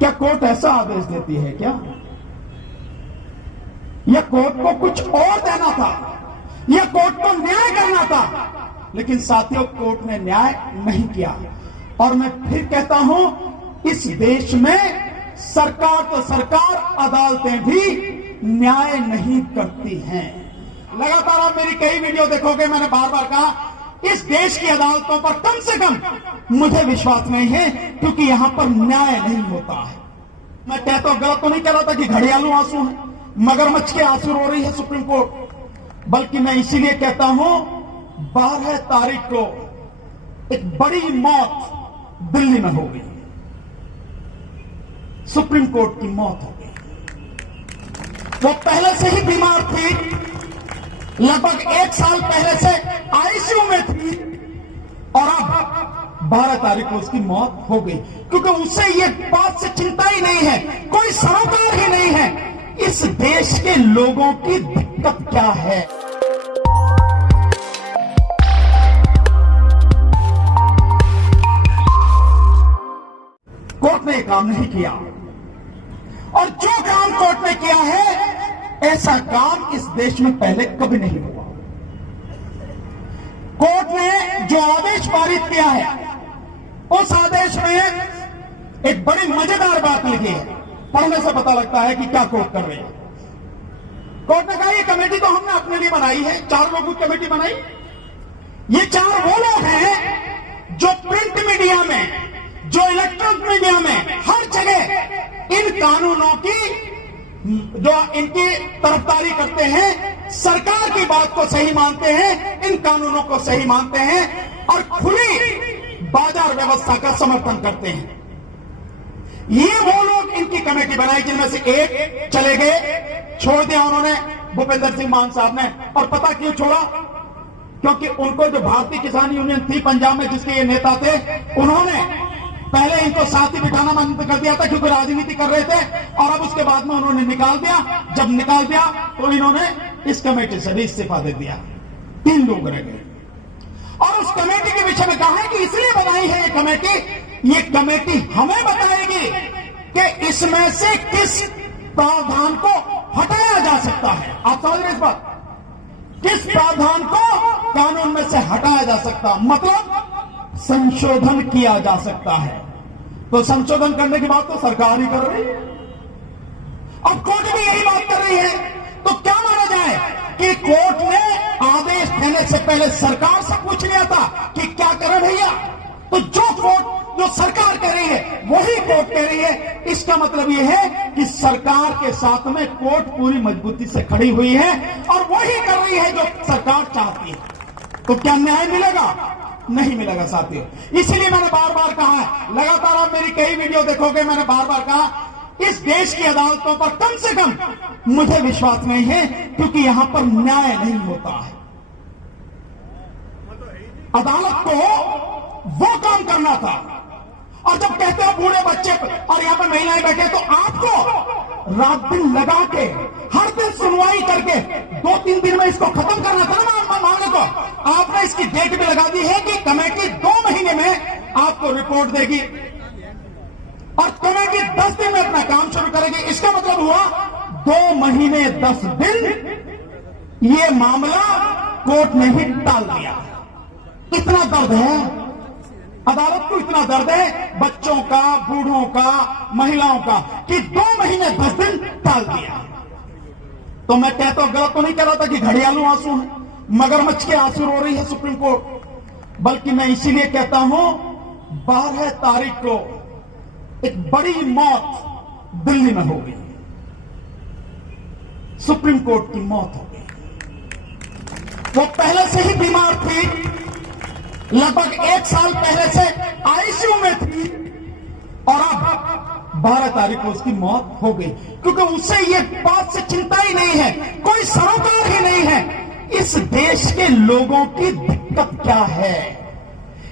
क्या कोर्ट ऐसा आदेश देती है क्या? या कोर्ट को कुछ और देना था, या कोर्ट को न्याय करना था? लेकिन साथियों, कोर्ट ने न्याय नहीं किया। और मैं फिर कहता हूं, इस देश में सरकार तो सरकार, अदालतें भी न्याय नहीं करती हैं। लगातार आप मेरी कई वीडियो देखोगे, मैंने बार बार कहा, इस देश की अदालतों पर कम से कम मुझे विश्वास नहीं है, क्योंकि यहां पर न्याय नहीं होता है। मैं कहता हूं, गलत तो नहीं कह रहा था कि घड़ियालू आंसू हैं, मगरमच्छ के आंसू रो रही है सुप्रीम कोर्ट। बल्कि मैं इसीलिए कहता हूं, 12 तारीख को एक बड़ी मौत दिल्ली में हो गई। सुप्रीम कोर्ट की मौत हो गई। वो पहले से ही बीमार थी, लगभग 1 साल पहले से आईसीयू में थी, और अब 12 तारीख को उसकी मौत हो गई। क्योंकि उसे ये बात से चिंता ही नहीं है, कोई सरोकार ही नहीं है, इस देश के लोगों की दिक्कत क्या है। कोर्ट ने काम नहीं किया, और जो काम कोर्ट ने किया है, ऐसा काम इस देश में पहले कभी नहीं हुआ। कोर्ट ने जो आदेश पारित किया है, उस आदेश में एक बड़ी मजेदार बात लिखी है। पढ़ने से पता लगता है कि क्या कोर्ट कर रही है। कोर्ट ने कहा, ये कमेटी तो हमने अपने लिए बनाई है, 4 लोगों की कमेटी बनाई। ये 4 वो लोग हैं जो प्रिंट मीडिया में, जो इलेक्ट्रॉनिक मीडिया में, हर जगह इन कानूनों की, जो इनकी तरफदारी करते हैं, सरकार की बात को सही मानते हैं, इन कानूनों को सही मानते हैं, और खुली बाजार व्यवस्था का समर्थन करते हैं। ये वो लोग इनकी कमेटी बनाई, जिनमें से एक चले गए, छोड़ दिया उन्होंने, भूपेंद्र सिंह मान साहब ने। और पता क्यों छोड़ा? क्योंकि उनको जो भारतीय किसान यूनियन थी पंजाब में, जिसके ये नेता थे, उन्होंने पहले इनको साथ ही बिठाना बंद कर दिया था, क्योंकि राजनीति कर रहे थे, और अब उसके बाद में उन्होंने निकाल दिया। जब निकाल दिया तो इन्होंने इस कमेटी से भी इस्तीफा दे दिया। 3 लोग रह गए। और उस कमेटी के विषय में कहा है कि इसलिए बनाई है ये कमेटी हमें बताएगी कि इसमें से किस प्रावधान को हटाया जा सकता है। आप समझ रहे इस बात? किस प्रावधान को कानून में से हटाया जा सकता, मतलब संशोधन किया जा सकता है। तो संशोधन करने की बात तो सरकार ही कर रही है, अब कोर्ट भी यही बात कर रही है। तो क्या माना जाए कि कोर्ट ने आदेश देने से पहले सरकार से पूछ लिया था कि क्या करें भैया? तो जो सरकार कह रही है वही कोर्ट कह रही है। इसका मतलब यह है कि सरकार के साथ में कोर्ट पूरी मजबूती से खड़ी हुई है, और वही कर रही है जो सरकार चाहती है। तो क्या न्याय मिलेगा? नहीं मिलेगा साथियों। इसलिए मैंने बार बार कहा है, लगातार आप मेरी कई वीडियो देखोगे, मैंने बार बार कहा, इस देश की अदालतों पर कम से कम मुझे विश्वास नहीं है, क्योंकि यहां पर न्याय नहीं होता है। अदालत को वो काम करना था। और जब कहते हो बूढ़े बच्चे, और यहां पर महिलाएं बैठे, तो आपको रात दिन लगा के, हर दिन सुनवाई करके 2-3 दिन में इसको खत्म करना था ना मामले को। आपने इसकी डेट भी लगा दी है कि कमेटी 2 महीने में आपको रिपोर्ट देगी, और कमेटी 10 दिन में अपना काम शुरू करेगी। इसका मतलब हुआ 2 महीने 10 दिन ये मामला कोर्ट ने ही टाल दिया। इतना दर्द है अदालत को, इतना दर्द है बच्चों का, बूढ़ों का, महिलाओं का, कि 2 महीने 10 दिन टाल दिया। तो मैं कहता हूं, गलत तो नहीं कह रहा था कि घड़ियालू आंसू हैं, मगरमच्छ के आंसू रो रही है सुप्रीम कोर्ट। बल्कि मैं इसीलिए कहता हूं, 12 तारीख को एक बड़ी मौत दिल्ली में हो गई। सुप्रीम कोर्ट की मौत हो गई। वो पहले से ही बीमार थी, लगभग 1 साल पहले से आईसीयू में थी, और अब 12 तारीख को उसकी मौत हो गई। क्योंकि उसे ये बात से चिंता ही नहीं है, कोई सरोकार ही नहीं है, इस देश के लोगों की दिक्कत क्या है।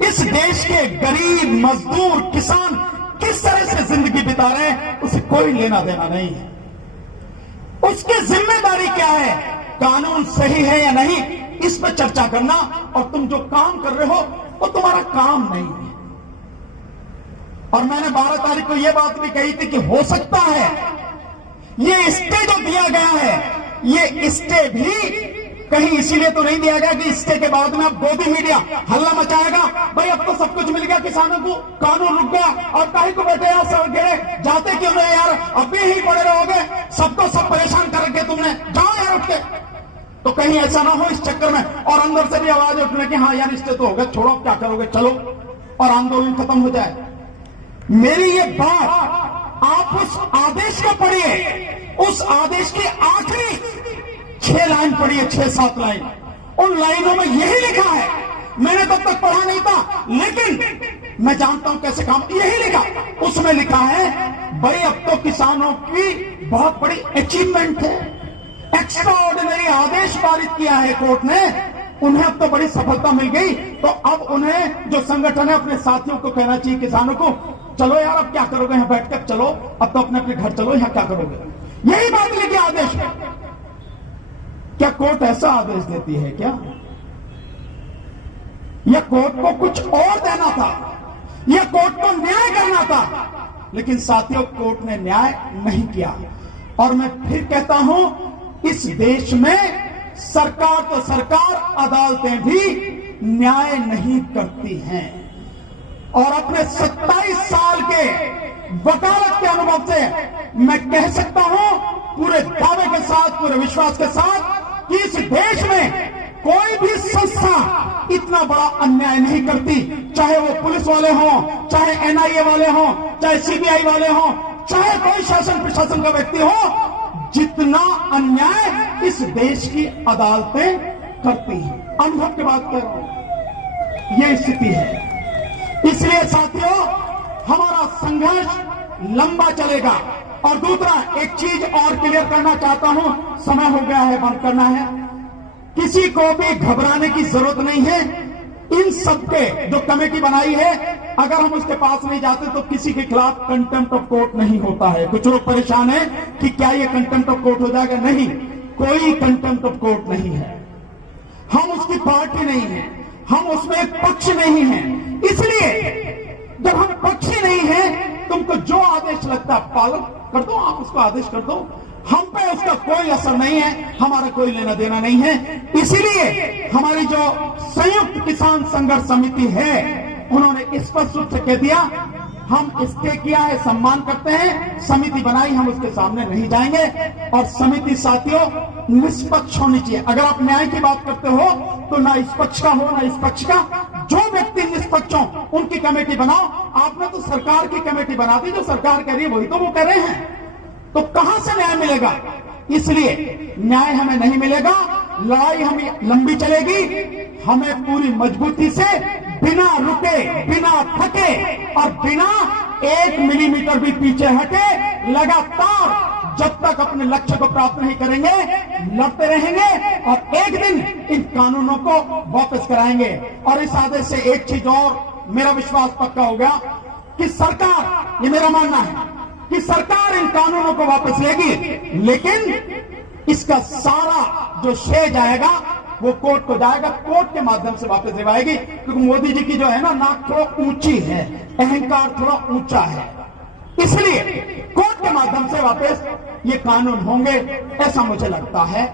इस देश के गरीब, मजदूर, किसान किस तरह से जिंदगी बिता रहे हैं, उसे कोई लेना देना नहीं है। उसकी जिम्मेदारी क्या है, कानून सही है या नहीं, इस पर चर्चा करना। और तुम जो काम कर रहे हो वो तुम्हारा काम नहीं है। और मैंने 12 तारीख को यह बात भी कही थी कि हो सकता है ये स्टे जो दिया गया है, ये स्टे भी कहीं इसीलिए तो नहीं दिया गया कि स्टे के बाद में अब गोदी मीडिया हल्ला मचाएगा, भाई अब तो सब कुछ मिल गया किसानों को, कानून रुक गया, और काहे को बैठे यार सड़क गिरे जाते क्यों नहीं यार, अब भी यही पड़े रहोगे, सबको सब परेशान कर रखे तुमने, जाओ यार उठ के। तो कहीं ऐसा ना हो इस चक्कर में, और अंदर से भी आवाज उठने की हाँ यार स्टे तो हो गया, छोड़ो क्या करोगे, चलो, और आंदोलन खत्म हो जाए। मेरी ये बात आप उस आदेश को पढ़िए, उस आदेश की आखिरी 6 लाइन पढ़िए, 6-7 लाइन, उन लाइनों में यही लिखा है। मैंने तब तक पढ़ा नहीं था, लेकिन मैं जानता हूं कैसे काम, यही लिखा, उसमें लिखा है भाई अब तो किसानों की बहुत बड़ी अचीवमेंट है, एक्स्ट्रा ऑर्डिनरी आदेश पारित किया है कोर्ट ने, उन्हें अब तो बड़ी सफलता मिल गई, तो अब उन्हें जो संगठन है अपने साथियों को कहना चाहिए, किसानों को, चलो यार अब क्या करोगे, यहां बैठकर चलो, अब तो अपने अपने घर चलो, यहां क्या करोगे, यही बात लिखी आदेश में। क्या कोर्ट ऐसा आदेश देती है क्या? या कोर्ट को कुछ और देना था, या कोर्ट को न्याय करना था, लेकिन साथियों कोर्ट ने न्याय नहीं किया। और मैं फिर कहता हूं, इस देश में सरकार तो सरकार, अदालतें भी न्याय नहीं करती हैं। और अपने 27 साल के वकालत के अनुभव से मैं कह सकता हूं पूरे दावे के साथ, पूरे विश्वास के साथ, कि इस देश में कोई भी संस्था इतना बड़ा अन्याय नहीं करती, चाहे वो पुलिस वाले हों, चाहे एनआईए वाले हों, चाहे सीबीआई वाले हों, चाहे कोई शासन प्रशासन का व्यक्ति हो, जितना अन्याय इस देश की अदालतें करती हैं। अनुभव की बात कर रहा हूं, यह स्थिति है। इसलिए साथियों हमारा संघर्ष लंबा चलेगा। और दूसरा एक चीज और क्लियर करना चाहता हूं, समय हो गया है, बंद करना है, किसी को भी घबराने की जरूरत नहीं है। इन सबके जो कमेटी बनाई है, अगर हम उसके पास नहीं जाते तो किसी के खिलाफ कंटेम्प्ट ऑफ कोर्ट नहीं होता है। कुछ लोग परेशान हैं कि क्या ये कंटेम्प्ट ऑफ कोर्ट हो जाएगा, नहीं, कोई कंटेम्प्ट ऑफ कोर्ट नहीं है, हम उसकी पार्टी नहीं है, हम उसमें एक पक्ष नहीं है। इसलिए जब हम पक्षी नहीं है, तुमको जो आदेश लगता है पालन कर दो, आप उसको आदेश कर दो, हम पे उसका कोई असर नहीं है, हमारा कोई लेना देना नहीं है। इसीलिए हमारी जो संयुक्त किसान संघर्ष समिति है, उन्होंने स्पष्ट रूप से कह दिया, हम स्टे किया है, सम्मान करते हैं, समिति बनाई, हम उसके सामने नहीं जाएंगे। और समिति साथियों निष्पक्ष होनी चाहिए। अगर आप न्याय की बात करते हो तो ना इस पक्ष का हो ना इस पक्ष का, जो व्यक्ति निष्पक्ष हो उनकी कमेटी बनाओ। आपने तो सरकार की कमेटी बना दी, जो सरकार कह रही है वही तो वो कह रहे हैं, तो कहां से न्याय मिलेगा? इसलिए न्याय हमें नहीं मिलेगा, लड़ाई हमें लंबी चलेगी, हमें पूरी मजबूती से बिना रुके, बिना थके और बिना 1 मिलीमीटर भी पीछे हटे लगातार जब तक अपने लक्ष्य को प्राप्त नहीं करेंगे लड़ते रहेंगे, और एक दिन इन कानूनों को वापस कराएंगे। और इस आदेश से एक चीज और मेरा विश्वास पक्का हो गया कि सरकार, ये मेरा मानना है कि सरकार इन कानूनों को वापस लेगी, लेकिन इसका सारा जो श्रेय जाएगा वो कोर्ट को जाएगा, कोर्ट के माध्यम से वापस दिलवाएगी। क्योंकि मोदी जी की जो है ना नाक थोड़ा ऊंची है, अहंकार थोड़ा ऊंचा है, इसलिए कोर्ट के माध्यम से वापस ये कानून होंगे, ऐसा मुझे लगता है।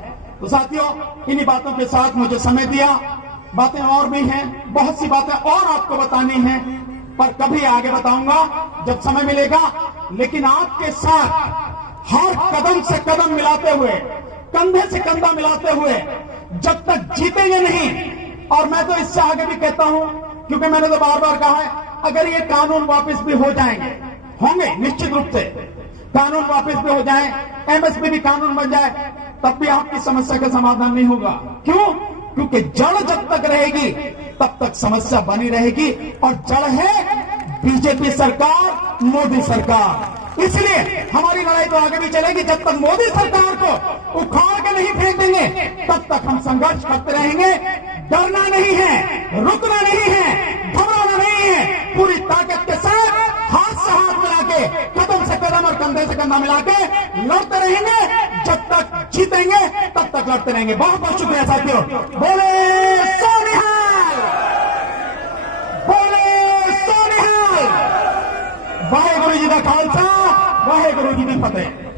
तो साथियों इन्हीं बातों के साथ मुझे समय दिया, बातें और भी हैं, बहुत सी बातें और आपको बतानी हैं, पर कभी आगे बताऊंगा जब समय मिलेगा। लेकिन आपके साथ हर कदम से कदम मिलाते हुए, कंधे से कंधा मिलाते हुए जब तक जीतेंगे नहीं, और मैं तो इससे आगे भी कहता हूं, क्योंकि मैंने तो बार बार कहा है, अगर ये कानून वापस भी हो जाएंगे, होंगे निश्चित रूप से, कानून वापस भी हो जाए, एमएसपी भी कानून बन जाए, तब भी आपकी समस्या का समाधान नहीं होगा। क्यों? क्योंकि जड़ जब तक रहेगी तब तक समस्या बनी रहेगी, और जड़ है बीजेपी सरकार, मोदी सरकार। इसलिए हमारी लड़ाई तो आगे भी चलेगी, जब तक मोदी सरकार को उखाड़ के नहीं फेंक देंगे तब तक हम संघर्ष करते रहेंगे। डरना नहीं है, रुकना नहीं है, घबराना नहीं है, पूरी ताकत के साथ हाथ से हाथ मिला के, कदम से कदम और कंधे से कंधा मिला के लड़ते रहेंगे। जब तक जीतेंगे तब तक लड़ते रहेंगे। बहुत बहुत शुक्रिया साथियों। बोले सोनिहाल, बोले सोनिहाल। फौज में फतेह।